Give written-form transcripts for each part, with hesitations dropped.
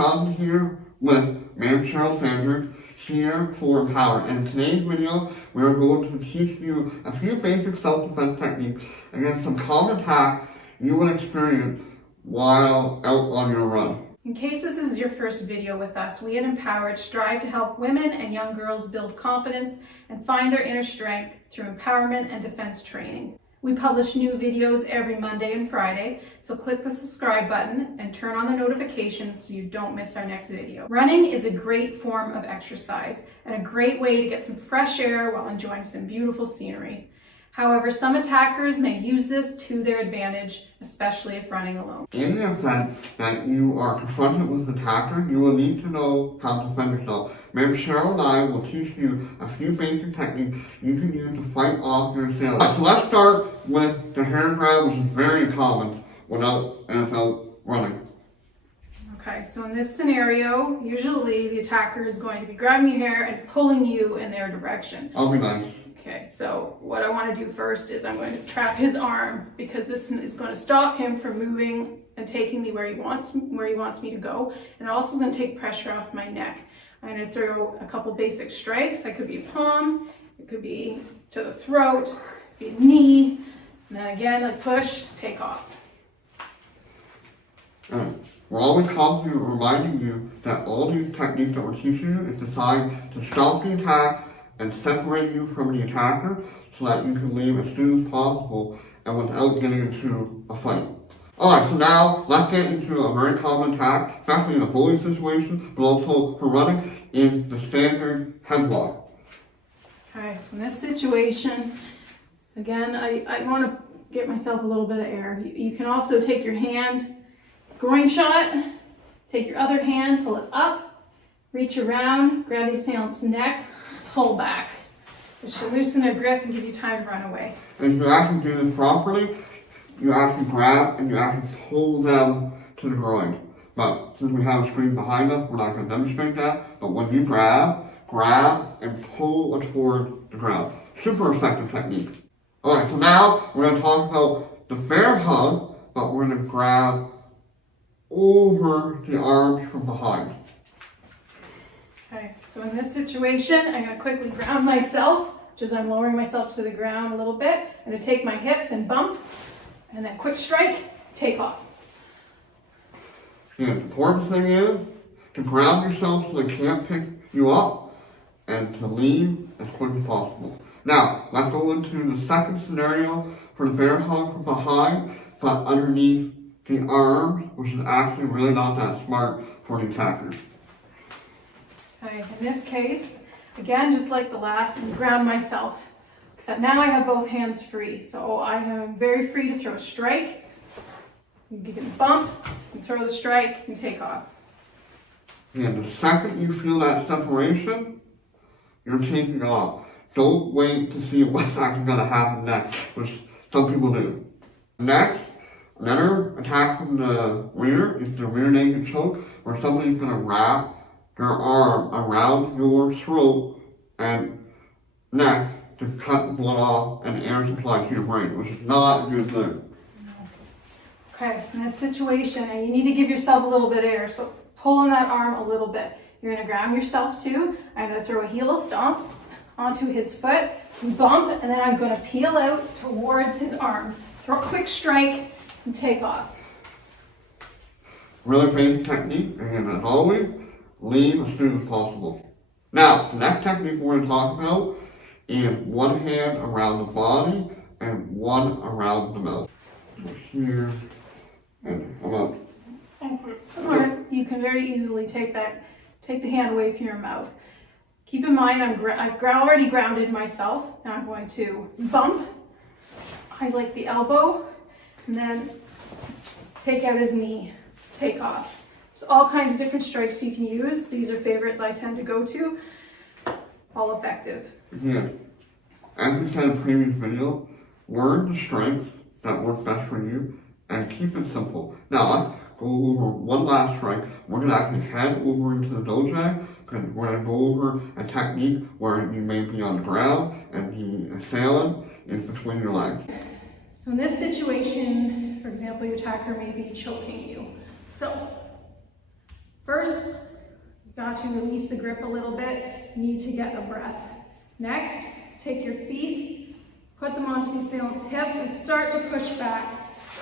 Sean here with Ma'am Cheryl Sanders here for Empower. And in today's video, we are going to teach you a few basic self-defense techniques against some common attacks you will experience while out on your run. In case this is your first video with us, we at Empowered strive to help women and young girls build confidence and find their inner strength through empowerment and defense training. We publish new videos every Monday and Friday, so click the subscribe button and turn on the notifications so you don't miss our next video. Running is a great form of exercise and a great way to get some fresh air while enjoying some beautiful scenery. However, some attackers may use this to their advantage, especially if running alone. In the event that you are confronted with an attacker, you will need to know how to defend yourself. Ma'am Cheryl and I will teach you a few basic techniques you can use to fight off your assailant. So let's start with the hairdryer, which is very common without running. Okay, so in this scenario, usually the attacker is going to be grabbing your hair and pulling you in their direction. I'll be nice. Okay, so what I want to do first is I'm going to trap his arm because this is going to stop him from moving and taking me where he wants me to go. And it also is going to take pressure off my neck. I'm going to throw a couple basic strikes. That could be a palm, it could be to the throat, it could be a knee, and then again a push, take off. We're always constantly reminding you that all these techniques that we're teaching you is designed to stop the attack and separate you from the attacker so that you can leave as soon as possible and without getting into a fight. Alright, so now let's get into a very common attack, especially in a bully situation, but also for running, is the standard headlock. Okay, so in this situation, again, I want to get myself a little bit of air. You can also take your hand, groin shot, take your other hand, pull it up, reach around, grab the assailant's neck, pull back. This should loosen their grip and give you time to run away. And if you actually do this properly, you actually grab and you actually pull them to the groin. But since we have a screen behind us, we're not going to demonstrate that. But when you grab and pull it toward the ground. Super effective technique. Alright, so now we're going to talk about the bear hug, but we're going to grab over the arms from behind. Okay, so in this situation, I'm going to quickly ground myself, which is I'm lowering myself to the ground a little bit. I'm going to take my hips and bump, and then quick strike, take off. Yeah, the important thing is to ground yourself so they can't pick you up and to leave as quick as possible. Now, let's go into the second scenario for the bear hug from behind, but underneath the arms, which is actually really not that smart for the attackers. Okay, in this case, again, just like the last, I'm going to ground myself, except now I have both hands free. So I am very free to throw a strike, you can bump, and throw the strike, and take off. And the second you feel that separation, you're taking off. Don't wait to see what's actually going to happen next, which some people do. Next, another attack from the rear is the rear naked choke, where somebody's going to wrap their arm around your throat and neck to cut the blood off and air supply to your brain, which is not a good thing. Okay, in this situation, and you need to give yourself a little bit of air, so pull on that arm a little bit. You're going to ground yourself too. I'm going to throw a heel stomp onto his foot, bump, and then I'm going to peel out towards his arm. Throw a quick strike and take off. Really basic technique, and as always, leave as soon as possible. Now, the next technique we're going to talk about is one hand around the body and one around the mouth. So here and around. Or you can very easily take the hand away from your mouth. Keep in mind, I've already grounded myself. Now I'm going to bump, highlight the elbow, and then take out his knee, take off. So all kinds of different strikes you can use. These are favorites I tend to go to. All effective. Yeah. As we said in the previous video, learn the strengths that work best for you and keep it simple. Now let's go over one last strike. We're going to actually head over into the dojo and we're going to go over a technique where you may be on the ground and the assailant is between your legs. So in this situation, for example, your attacker may be choking you. So First, you've got to release the grip a little bit. You need to get a breath. Next, take your feet, put them onto the assailant's hips, and start to push back.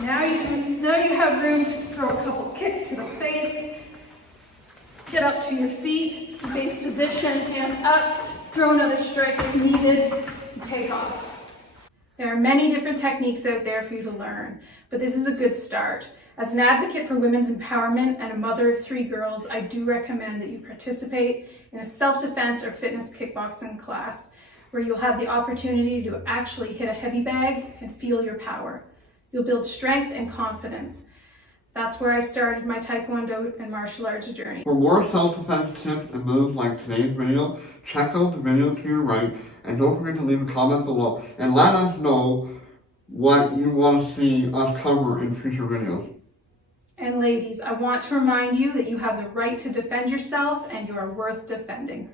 Now you have room to throw a couple kicks to the face. Get up to your feet, base position, hand up, throw another strike if needed, and take off. There are many different techniques out there for you to learn, but this is a good start. As an advocate for women's empowerment and a mother of 3 girls, I do recommend that you participate in a self-defense or fitness kickboxing class where you'll have the opportunity to actually hit a heavy bag and feel your power. You'll build strength and confidence. That's where I started my Taekwondo and martial arts journey. For more self-defense tips and moves like today's video, check out the video to your right, and don't forget to leave a comment below and let us know what you want to see us cover in future videos. And ladies, I want to remind you that you have the right to defend yourself and you are worth defending.